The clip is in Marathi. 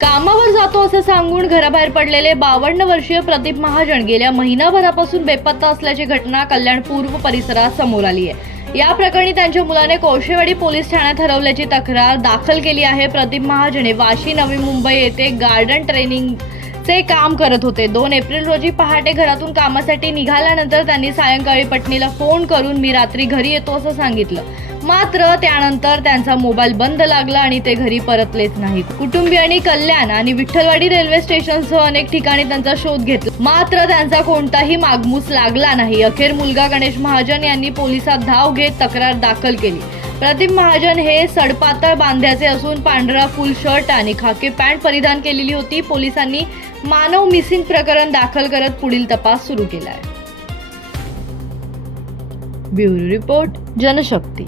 कामावर जातो असं सांगून घराबाहेर पडलेले 52 वर्षीय प्रदीप महाजन गेल्या महिनाभरापासून बेपत्ता असल्याची घटना कल्याण पूर्व परिसरात समोर आली आहे। या प्रकरणी त्यांच्या मुलाने कोळशेवाडी पोलीस ठाण्यात हरवल्याची तक्रार दाखल केली आहे। प्रदीप महाजन हे वाशी नवी मुंबई येथे गार्डन ट्रेनिंगचे काम करत होते। 2 एप्रिल रोजी पहाटे घरातून कामासाठी निघाल्यानंतर त्यांनी सायंकाळी पत्नीला फोन करून मी रात्री घरी येतो असं सांगितलं। मात्र त्यानंतर त्यांचा मोबाईल बंद लागला आणि ते घरी परतलेच नाहीत। कुटुंबियांनी कल्याण आणि विठ्ठलवाडी रेल्वे स्टेशनसह अनेक ठिकाणी त्यांचा शोध घेतला, मात्र त्यांचा कोणताही मागमूस लागला नाही। अखेर मुलगा गणेश महाजन यांनी पोलिसात धाव घेत तक्रार दाखल केली। प्रदीप महाजन हे सडपातळ बांध्याचे असून पांढरा फुल शर्ट आणि खाकी पॅन्ट परिधान केलेली होती। पोलिसांनी मानव मिसिंग प्रकरण दाखल करत पुढील तपास सुरू केला आहे। Bureau report, Janshakti.